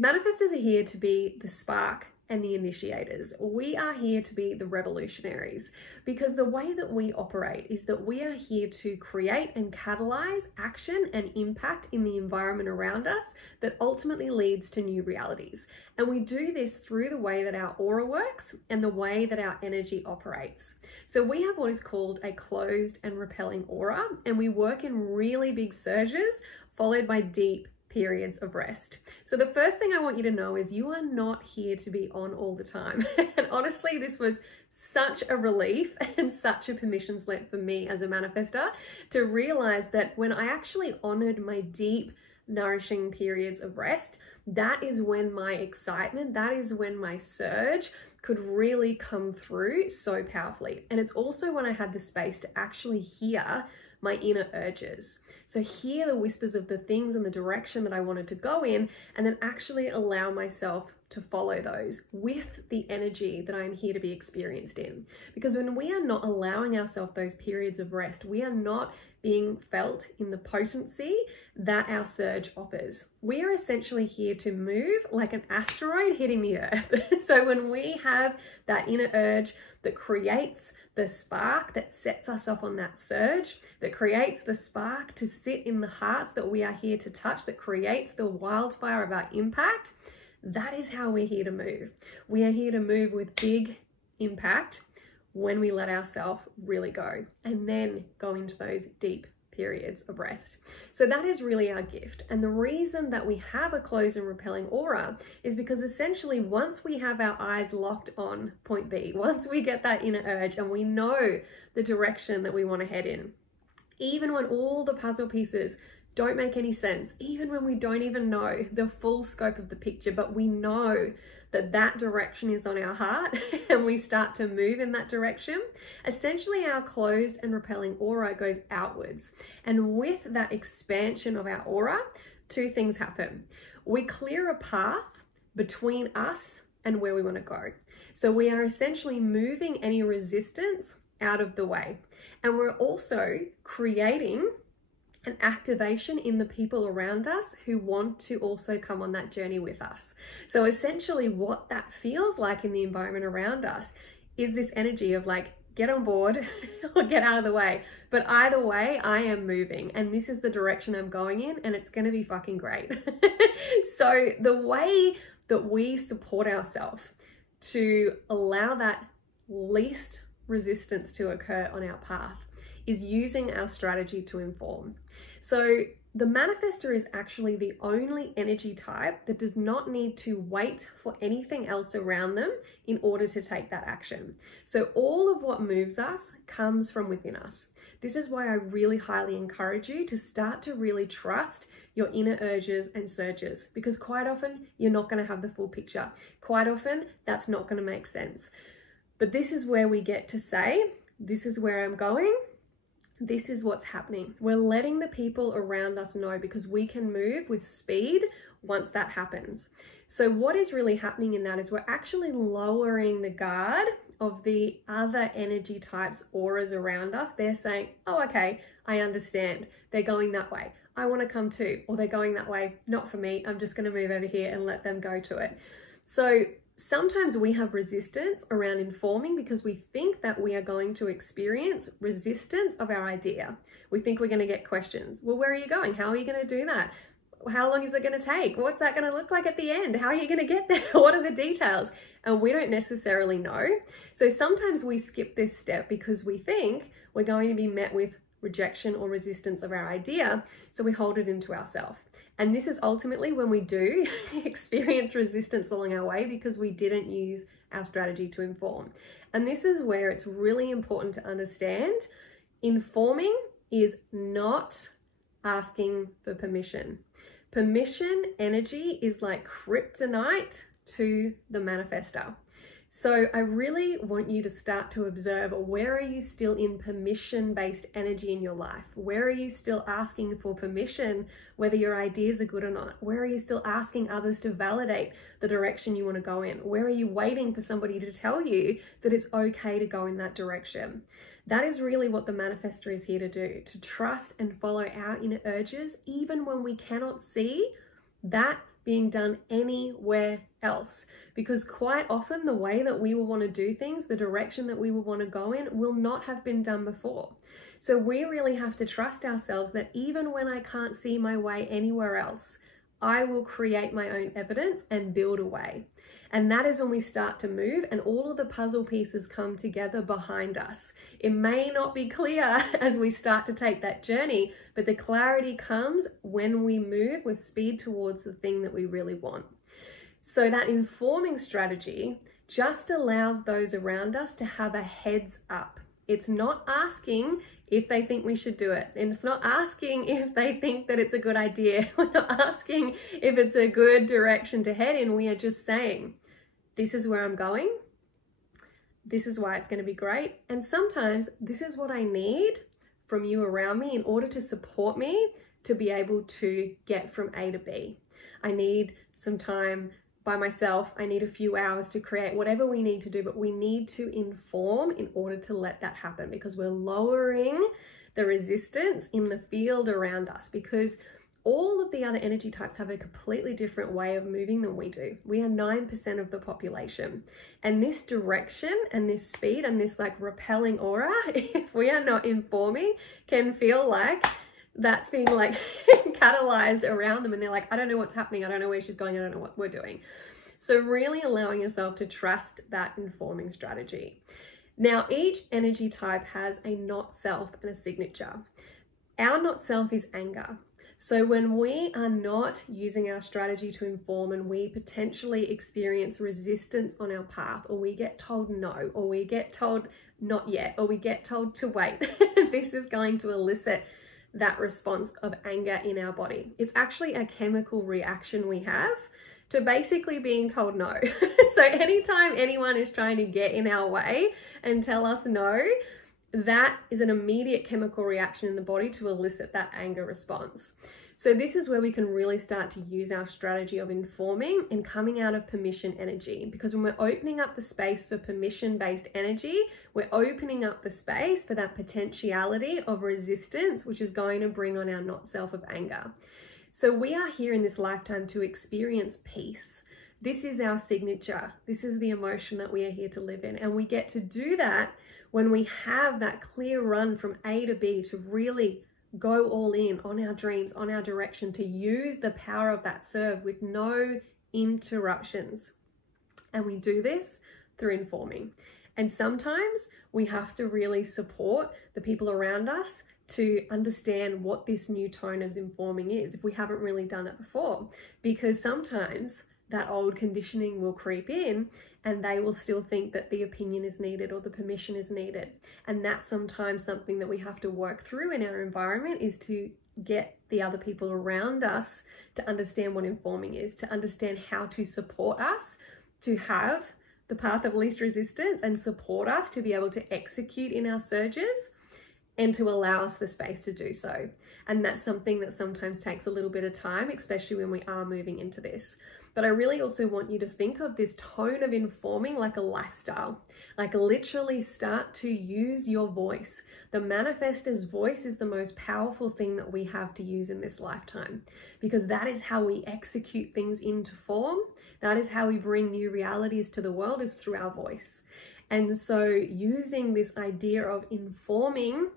Manifestors are here to be the spark and the initiators. We are here to be the revolutionaries, because the way that we operate is that we are here to create and catalyze action and impact in the environment around us that ultimately leads to new realities. And we do this through the way that our aura works and the way that our energy operates. So we have what is called a closed and repelling aura, and we work in really big surges followed by deep periods of rest. So the first thing I want you to know is you are not here to be on all the time. And honestly, this was such a relief and such a permission slip for me as a manifestor to realize that when I actually honored my deep, nourishing periods of rest, that is when my excitement, that is when my surge could really come through so powerfully. And it's also when I had the space to actually hear my inner urges. So hear the whispers of the things and the direction that I wanted to go in, and then actually allow myself to follow those with the energy that I'm here to be experienced in. Because when we are not allowing ourselves those periods of rest, we are not being felt in the potency that our surge offers. We are essentially here to move like an asteroid hitting the earth. So when we have that inner urge that creates the spark that sets us off on that surge, that creates the spark to sit in the hearts that we are here to touch, that creates the wildfire of our impact, that is how we're here to move. We are here to move with big impact when we let ourselves really go and then go into those deep periods of rest. So that is really our gift. And the reason that we have a closed and repelling aura is because essentially once we have our eyes locked on point B, once we get that inner urge and we know the direction that we want to head in, even when all the puzzle pieces don't make any sense, even when we don't even know the full scope of the picture, but we know that that direction is on our heart and we start to move in that direction, essentially our closed and repelling aura goes outwards. And with that expansion of our aura, two things happen. We clear a path between us and where we want to go. So we are essentially moving any resistance out of the way. And we're also creating an activation in the people around us who want to also come on that journey with us. So essentially what that feels like in the environment around us is this energy of like, get on board or get out of the way. But either way, I am moving and this is the direction I'm going in and it's going to be fucking great. So the way that we support ourselves to allow that least resistance to occur on our path is using our strategy to inform. So the manifestor is actually the only energy type that does not need to wait for anything else around them in order to take that action. So all of what moves us comes from within us. This is why I really highly encourage you to start to really trust your inner urges and surges, because quite often you're not going to have the full picture. Quite often that's not going to make sense. But this is where we get to say, this is where I'm going. This is what's happening. We're letting the people around us know because we can move with speed once that happens. So what is really happening in that is we're actually lowering the guard of the other energy types, auras around us. They're saying, oh, okay, I understand. They're going that way. I want to come too. Or they're going that way. Not for me. I'm just going to move over here and let them go to it. So sometimes we have resistance around informing because we think that we are going to experience resistance of our idea. We think we're going to get questions. Well, where are you going? How are you going to do that? How long is it going to take? What's that going to look like at the end? How are you going to get there? What are the details? And we don't necessarily know. So sometimes we skip this step because we think we're going to be met with rejection or resistance of our idea. So we hold it into ourselves. And this is ultimately when we do experience resistance along our way because we didn't use our strategy to inform. And this is where it's really important to understand informing is not asking for permission. Permission energy is like kryptonite to the manifestor. So I really want you to start to observe, where are you still in permission-based energy in your life? Where are you still asking for permission whether your ideas are good or not? Where are you still asking others to validate the direction you want to go in? Where are you waiting for somebody to tell you that it's okay to go in that direction? That is really what the manifestor is here to do, to trust and follow our inner urges, even when we cannot see that being done anywhere else, because quite often the way that we will want to do things, the direction that we will want to go in, will not have been done before. So we really have to trust ourselves that even when I can't see my way anywhere else, I will create my own evidence and build a way. And that is when we start to move and all of the puzzle pieces come together behind us. It may not be clear as we start to take that journey, but the clarity comes when we move with speed towards the thing that we really want. So that informing strategy just allows those around us to have a heads up. It's not asking if they think we should do it. And it's not asking if they think that it's a good idea. We're not asking if it's a good direction to head in. We are just saying, this is where I'm going. This is why it's going to be great. And sometimes this is what I need from you around me in order to support me to be able to get from A to B. I need some time by myself. I need a few hours to create whatever we need to do, but we need to inform in order to let that happen, because we're lowering the resistance in the field around us, because all of the other energy types have a completely different way of moving than we do. We are 9% of the population. And this direction and this speed and this like repelling aura, if we are not informing, can feel like that's being like catalyzed around them, and they're like, I don't know what's happening, I don't know where she's going, I don't know what we're doing. So really allowing yourself to trust that informing strategy. Now, each energy type has a not self and a signature. Our not self is anger. So when we are not using our strategy to inform and we potentially experience resistance on our path, or we get told no, or we get told not yet, or we get told to wait, this is going to elicit that response of anger in our body. It's actually a chemical reaction we have to basically being told no. So anytime anyone is trying to get in our way and tell us no, that is an immediate chemical reaction in the body to elicit that anger response. So this is where we can really start to use our strategy of informing and coming out of permission energy, because when we're opening up the space for permission-based energy, we're opening up the space for that potentiality of resistance, which is going to bring on our not self of anger. So we are here in this lifetime to experience peace. This is our signature. This is the emotion that we are here to live in. And we get to do that when we have that clear run from A to B to really go all in on our dreams, on our direction, to use the power of that serve with no interruptions. And we do this through informing. And sometimes we have to really support the people around us to understand what this new tone of informing is if we haven't really done it before. Because sometimes that old conditioning will creep in and they will still think that the opinion is needed or the permission is needed. And that's sometimes something that we have to work through in our environment, is to get the other people around us to understand what informing is, to understand how to support us to have the path of least resistance and support us to be able to execute in our surges and to allow us the space to do so. And that's something that sometimes takes a little bit of time, especially when we are moving into this. But I really also want you to think of this tone of informing like a lifestyle, like literally start to use your voice. The manifestor's voice is the most powerful thing that we have to use in this lifetime, because that is how we execute things into form. That is how we bring new realities to the world, is through our voice. And so using this idea of informing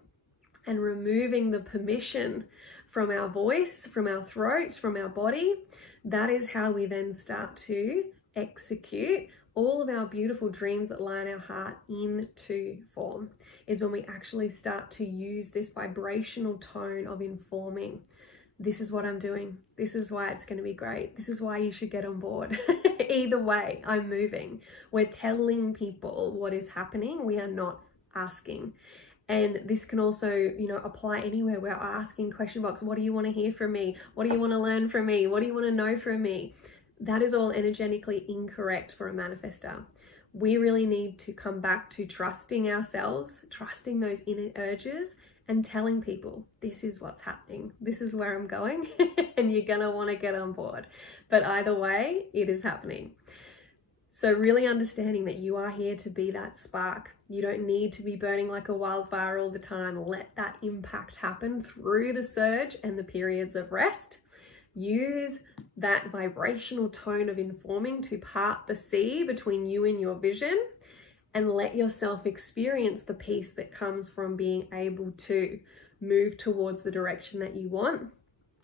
and removing the permission from our voice, from our throat, from our body, that is how we then start to execute all of our beautiful dreams that lie in our heart into form, is when we actually start to use this vibrational tone of informing. This is what I'm doing. This is why it's going to be great. This is why you should get on board. Either way, I'm moving. We're telling people what is happening. We are not asking. And this can also, apply anywhere. We're asking question box, what do you want to hear from me? What do you want to learn from me? What do you want to know from me? That is all energetically incorrect for a manifestor. We really need to come back to trusting ourselves, trusting those inner urges, and telling people, this is what's happening. This is where I'm going, and you're going to want to get on board. But either way, it is happening. So really understanding that you are here to be that spark. You don't need to be burning like a wildfire all the time. Let that impact happen through the surge and the periods of rest. Use that vibrational tone of informing to part the sea between you and your vision, and let yourself experience the peace that comes from being able to move towards the direction that you want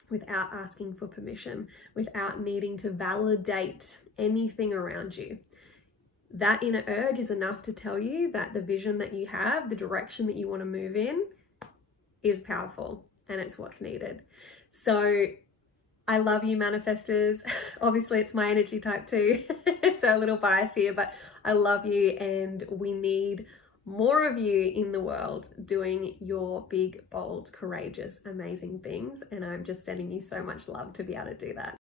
without asking for permission, without needing to validate anything around you. That inner urge is enough to tell you that the vision that you have, the direction that you want to move in, is powerful, and it's what's needed. So I love you, manifestors. Obviously it's my energy type too, so a little biased here, but I love you, and we need more of you in the world doing your big, bold, courageous, amazing things. And I'm just sending you so much love to be able to do that.